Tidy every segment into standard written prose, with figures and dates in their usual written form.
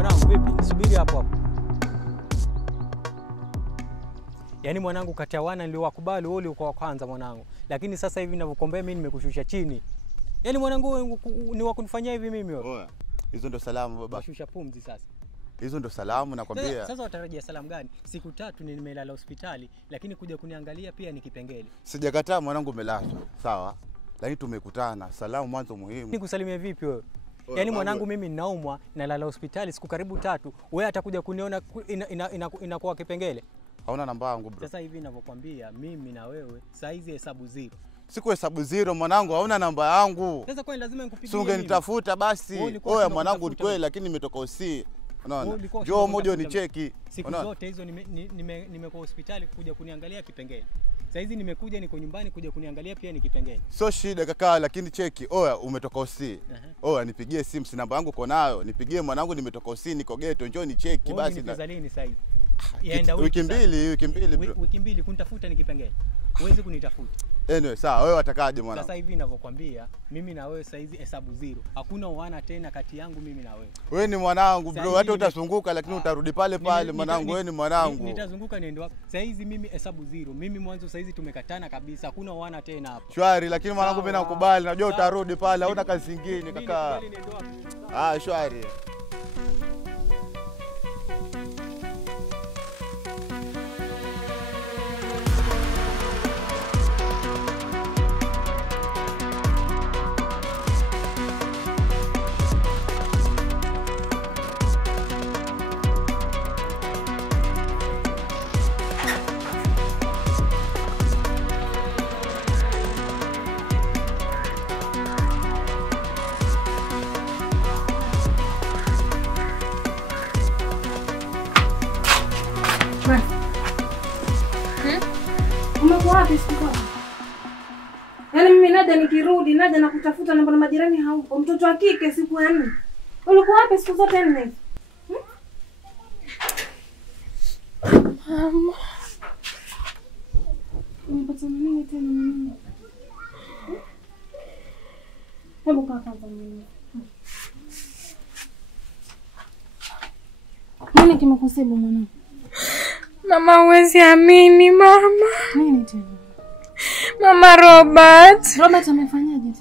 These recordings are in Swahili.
mwanangu vipi? Nisubiri hapo hapo. Yaani mwanangu kati ya wana niliowakubali wewe ulikuwa wa kwanza mwanangu. Lakini sasa hivi ninavyokuombea mimi nimekushusha chini. Yaani mwanangu ni wa kunifanyia hivi mimi wewe. Oya. Hizo ndo salamu baba. Kushusha pumzi sasa. Hizo ndo salamu nakwambia. Sasa watarajia salamu gani? Siku 3 nimelala hospitali lakini kuja kuniangalia pia ni kipengele. Sijakataa mwanangu umelazwa. Sawa? Lakini tumekutana. Salamu mwanzo muhimu. Nikusalimie vipi wewe? Yaani mwanangu mimi ninaumwa na lala hospitali siku karibu 3. Wewe atakuja kuniona inakuwa kipengele. Hauna namba yangu bro. Sasa hivi ninavyokuambia mimi na wewe saizi hesabu 0. Siku hesabu 0 mwanangu, hauna namba yangu. Sasa kwani lazima nikupigie? Si ungenitafuta basi. Oya mwanangu ni kweli lakini nimetoka usi. Unaona? Njoo moja ni cheki. Siku zote hizo nimekuwa hospitali kuja kuniangalia kipengele. Sasa hizi nimekuja niko nyumbani kuja kuniangalia pia ni kipengele. Sio shida kaka lakini cheki. Oya umetoka usi. Oya nipigie simu, si namba yangu uko nayo. Nipigie mwanangu nimetoka usi niko ghetto, njoo ni cheki basi. Nipiza lini sasa hivi? Wiki mbili bro. Wiki mbili kunitafuta ni kipengele. Huwezi kunitafuta. Anyway, sawa wewe watakaje mwanangu? Sasa hivi ninavyokuambia mimi na wewe saizi hesabu 0. Hakuna uana tena kati yangu mimi na wewe. Wewe ni mwanangu bro, hata utazunguka lakini utarudi pale pale mwanangu, wewe ni mwanangu. Nitazunguka niende wapi? Saizi mimi hesabu 0. Mimi mwanzo saizi tumekatana kabisa. Hakuna uana tena hapo. Shwari, lakini mwanangu mimi nakubali. Najua utarudi pale, hauna kazi nyingine kaka. Shwari. Wapi siku? Yaani mimi naja nikirudi, naja nakutafuta na mbona majirani haupo. Mtoto wa kike siku ya 4. Ulikuwa wapi siku zote 4 hizi? Mama. Umepata nini tena mimi? Hebu kaa kwanza mimi. Nini kimekusibu mwanangu? Mama huwezi amini mama. Nini tena? Mama Robert. Robert amefanyaje?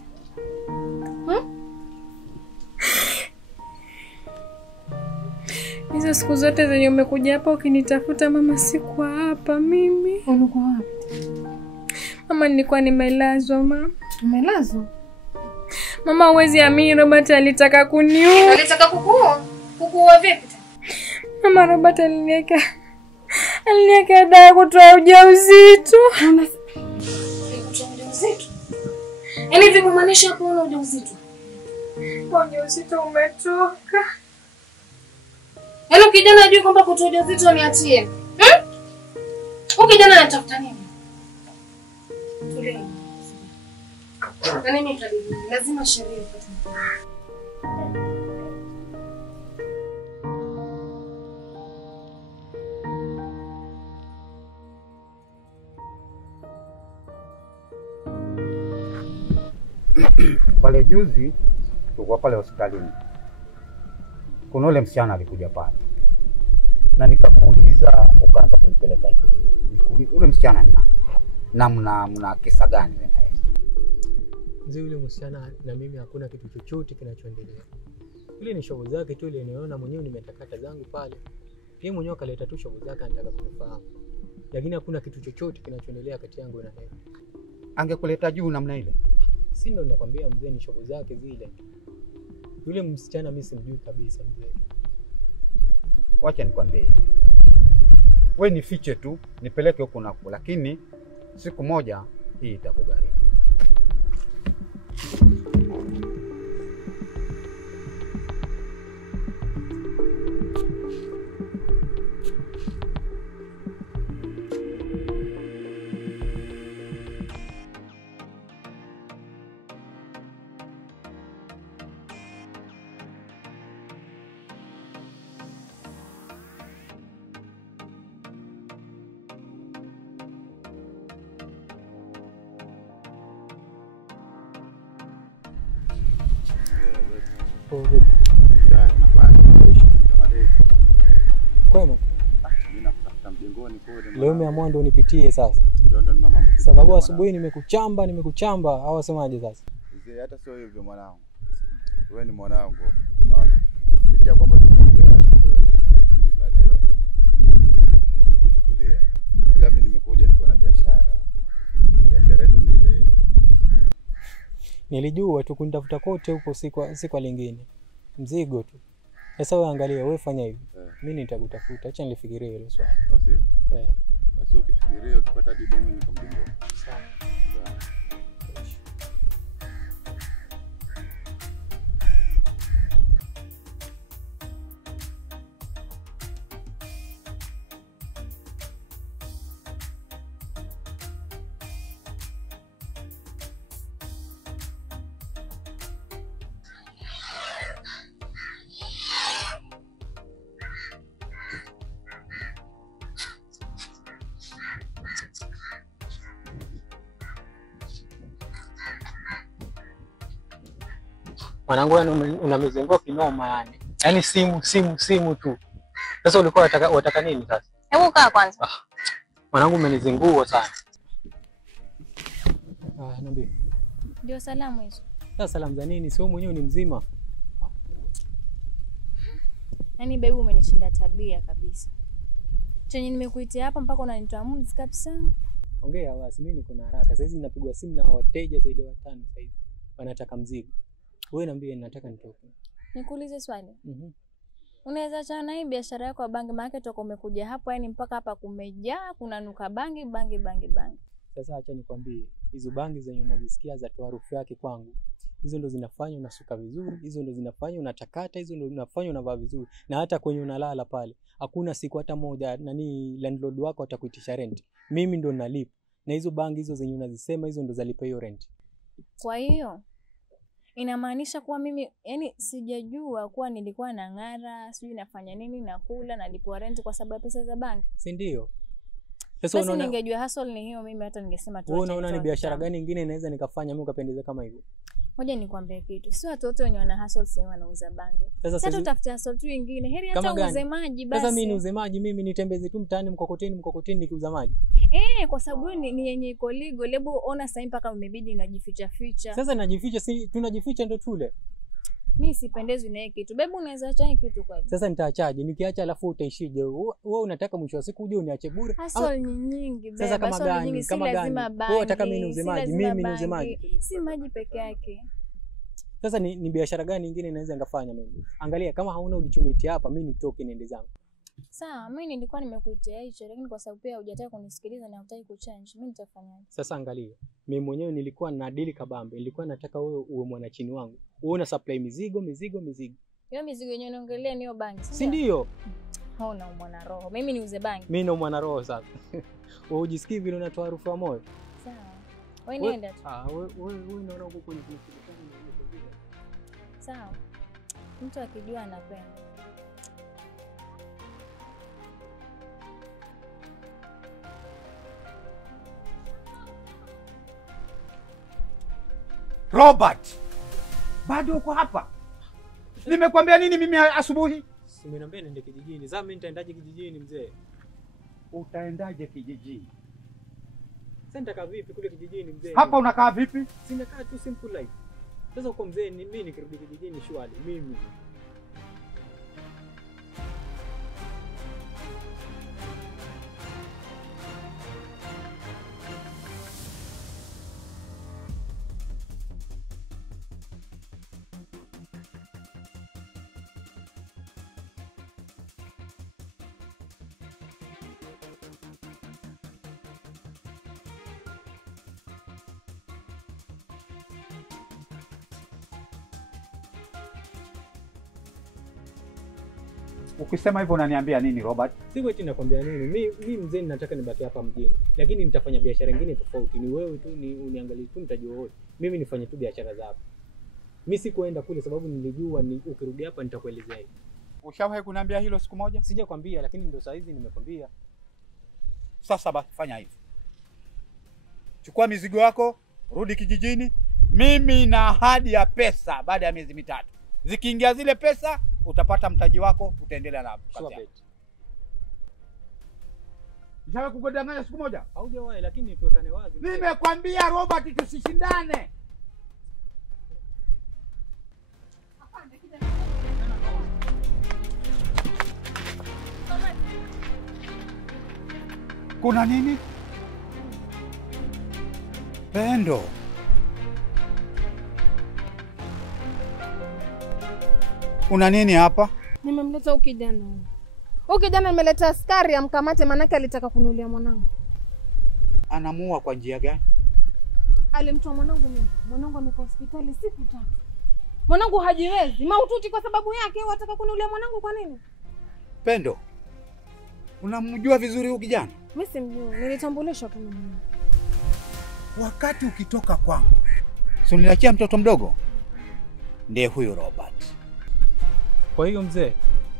Hizo siku zote zenye umekuja hapa ukinitafuta mama sikuwa hapa mimi. Ulikuwa wapi? Mama nilikuwa nimelazwa mama. Umelazwa? Mama huwezi amini Robert alitaka kuniua. Alitaka kukuua? Kukuua vipi? Mama Robert aliniweka dawa kutoa ujauzito. Kutoa ujauzito? Yaani vipi maanisha hapo una ujauzito? Ujauzito umetoka. Yaani kijana ajui kwamba kutoa ujauzito ni hatia. Huyu kijana anatafuta nini? Tulia. Na mimi nitabidi. Lazima sheria ifuate. Pale juzi tulikuwa pale hospitalini. Kuna ule msichana alikuja pale. Na nikakuuliza ukaanza kunipeleka hivi. Nikuuliza ule msichana ni nani? Na mna kisa gani wewe naye? Mzee yule msichana na mimi hakuna kitu chochote kinachoendelea. Ile ni show zake tu ile niona mwenyewe nimetakata zangu pale. Yeye mwenyewe kaleta tu show zake anataka kunifahamu. Lakini hakuna kitu chochote kinachoendelea kati yangu na yeye. Angekuleta juu namna ile. Si ndo nakwambia mzee ni show zake zile. Yule msichana mimi simjui kabisa mzee. Wacha nikwambie hivi. Wewe nifiche tu, nipeleke huko na huko, lakini siku moja hii itakugharimu. Kwema. Mimi nakutafuta mjengoni kule. Leo umeamua ndo unipitie sasa. Leo ndo nimeamua kupitia. Sababu asubuhi nimekuchamba au wasemaje sasa? Mzee, hata sio hivyo mwanangu. Wewe ni mwanangu, unaona? Licha kwamba tumeongea asubuhi nini, lakini mimi hata hiyo sikuchukulia. Ila mimi nimekuja niko na biashara. Biashara yetu ni ile ile. Nilijua tu kunitafuta kote huko si kwa lingine. Mzigo tu. Sasa wewe angalia, wewe fanya hivi. Mimi nitakutafuta. Acha nilifikirie hilo swali. Sio. Basi ukifikiria ukipata jibu mimi nikamjengea. Sawa. Mwanangu unamezengua kinoma yani. Yaani simu tu. Sasa ulikuwa unataka nini sasa? Hebu kaa kwanza. Mwanangu umenizengua sana. Niambie. Ndio salamu hizo. Sasa salamu za nini? Sio mwenyewe ni mzima. Yaani baby umenishinda tabia kabisa. Chenye nimekuitia hapa mpaka unanitoa mumzi kabisa. Ongea basi, mimi niko na haraka. Sasa hizi ninapigwa simu na wateja zaidi ya 5 sasa hivi. Wanataka mzigo. Wewe niambie nataka nitoke. Nikuulize swali. Unaweza achana na hii biashara yako ya bangi maana toka umekuja hapo yani mpaka hapa kumejaa kunanuka bangi. Sasa acha nikwambie, hizo bangi zenye unazisikia za toa harufu yake kwangu. Hizo ndo zinafanya unasuka vizuri, hizo ndo zinafanya unatakata, hizo ndo zinafanya unavaa vizuri. Na hata kwenye unalala pale, hakuna siku hata moja landlord wako atakuitisha rent. Mimi ndo nalipa. Na hizo bangi hizo zenye unazisema hizo ndo zalipa hiyo rent. Kwa hiyo inamaanisha kuwa mimi yani sijajua kuwa nilikuwa na ng'ara, sijui nafanya nini na kula na lipo rent kwa sababu ya pesa za bangi. Si ndio? Sasa unaona ningejua hustle ni hiyo mimi hata ningesema tu. Wewe unaona ni biashara gani nyingine inaweza nikafanya mimi ukapendeza kama hivyo? Ngoja nikwambie kitu. Si watoto wenye wana hustle sasa wanauza bangi. Sasa tutafuta hustle tu nyingine. Heri hata uuze maji basi. Sasa mimi niuze maji, mimi nitembeze tu mtaani mkokoteni nikiuza maji. Kwa sababu ni yenye iko legal. Hebu ona sasa mpaka umebidi unajificha ficha. Sasa najificha, si tunajificha ndo tule. Mimi sipendezwi na hiki kitu. Bebu unaweza acha hiki kitu kwa. Sasa nitaachaje? Nikiacha alafu utaishije? Wewe unataka mwisho wa siku uje uniache bure? Hustle ni nyingi bebe. Sasa kama gani? Wewe unataka mimi niuze maji, mimi niuze maji. Si maji peke yake. Sasa ni biashara gani nyingine inaweza ngafanya mimi? Angalia kama hauna ulichonitia hapa mimi nitoke niende zangu. Sawa, mimi nilikuwa nimekuitia hicho lakini kwa sababu pia hujataka kunisikiliza na hutaki kuchange, mimi nitafanyaje? Sasa angalia, mimi mwenyewe nilikuwa na deal kabambe, nilikuwa nataka wewe uwe mwanachini wangu. Wewe una supply mizigo. Hiyo mizigo yenyewe unaongelea ni hiyo bangi, si ndio? Hauna mwana roho. Mimi niuze bangi. Mimi na mwana roho sasa. Wewe ujisikii vile unatoa harufu ya moyo? Sawa. Wewe nenda tu. Wewe unaona huko kwenye kitu. Sawa. Mtu akijua anapenda. Robert, bado uko hapa? Nimekwambia nini mimi asubuhi? Simeniambia niende kijijini. Sasa mimi nitaendaje kijijini mzee? Utaendaje kijijini? Sasa nitakaa vipi kule kijijini mzee? Hapa unakaa vipi? Sinakaa tu simple life. Sasa uko mzee, mimi nikirudi kijijini shwari mimi. Ukisema hivyo unaniambia nini Robert? Siko eti nakwambia nini. Mimi mzee nataka nibaki hapa mjini. Lakini nitafanya biashara nyingine tofauti. Ni wewe tu uniangalie tu mtajua wote. Mimi nifanye tu biashara zako. Mimi sikuenda kule sababu nilijua ukirudi hapa nitakuelezea hivi. Ushawahi kuniambia hilo siku moja? Sijakwambia lakini ndio saa hizi nimekwambia. Sasa basi fanya hivi. Chukua mizigo yako, rudi kijijini. Mimi na ahadi ya pesa baada ya miezi 3. Zikiingia zile pesa utapata mtaji wako, utaendelea na kazi yako. Nishawahi kukudanganya siku moja? Haujawahi, lakini tuwekane wazi. Nimekwambia Robert tusishindane. Kuna nini? Pendo. Una nini hapa? Nimemleta huyu kijana. Huyu kijana nimeleta askari amkamate, manake alitaka kunulia mwanangu. Anamuua kwa njia gani? Alimtoa mwanangu mimi. Mwanangu amekaa hospitali siku 3. Mwanangu hajiwezi, mahututi kwa sababu yake. Wataka kunulia mwanangu kwa nini? Pendo. Unamjua vizuri huyu kijana? Mimi simjui, nilitambulishwa tu na mimi. Wakati ukitoka kwangu, si uniachia mtoto mdogo? Ndiye huyu Robert. Kwa hiyo mzee,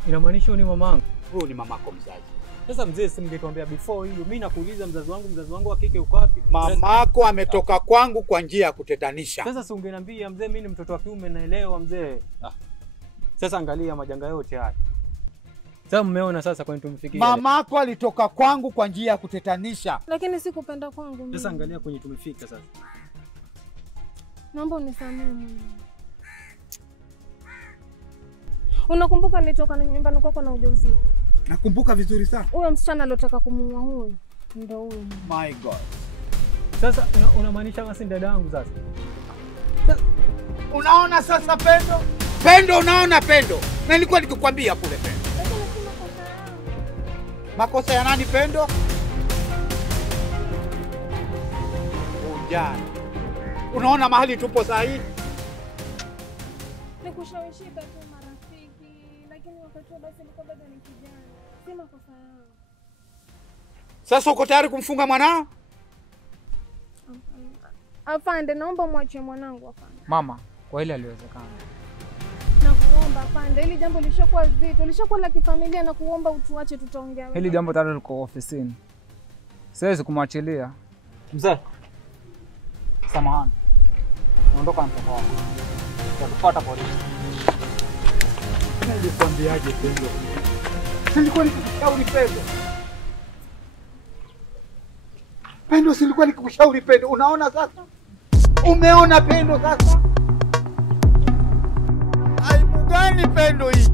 inamaanisha ni mamangu. Huyu ni mamako mzazi. Sasa mzee, simngetuambia before hiyo. Mimi nakuuliza mzazi wangu wa kike uko wapi? Mamako ametoka kwangu kwa njia ya kutetanisha. Sasa si ungeniambia mzee, mimi ni mtoto wa kiume naelewa mzee. Sasa angalia majanga yote haya. Sasa mmeona sasa kwa nini tumefikia. Mamako alitoka kwangu kwa njia ya kutetanisha. Lakini sikupenda kwangu mimi. Sasa angalia kwenye tumefika sasa. Naomba unisamehe mimi. Unakumbuka nilitoka nyumbani kwako na ujauzito? Nakumbuka vizuri sana. Huyo msichana aliyotaka kumuua huyo ndio huyo. My God. Sasa unamaanisha basi dadangu sasa. Unaona sasa Pendo? Pendo, unaona Pendo? Na nilikuwa nikikwambia kule Pendo. Makosa ya nani Pendo? Ujana. Unaona mahali tupo saa hii? Nikushawishika tu marafiki, lakini wakati basi nilikuwa bado ni kijana. Si makosa yangu. Sasa uko tayari kumfunga mwanao? Afande, naomba muache mwanangu afande. Mama, kwa ile aliwezekana. Nakuomba afande, hili jambo lishakuwa zito, lishakuwa la kifamilia, na kuomba utuache, tutaongea. Hili jambo tayari liko ofisini. Siwezi kumwachilia. Mzee. Samahani. Naondoka na mtoto wako. Tutafuata polisi. Nilikwambiaje Pendo? Silikuwa nikikushauri Pendo. Pendo, silikuwa nikikushauri Pendo. Unaona sasa? Umeona Pendo sasa? Aibu gani Pendo hii?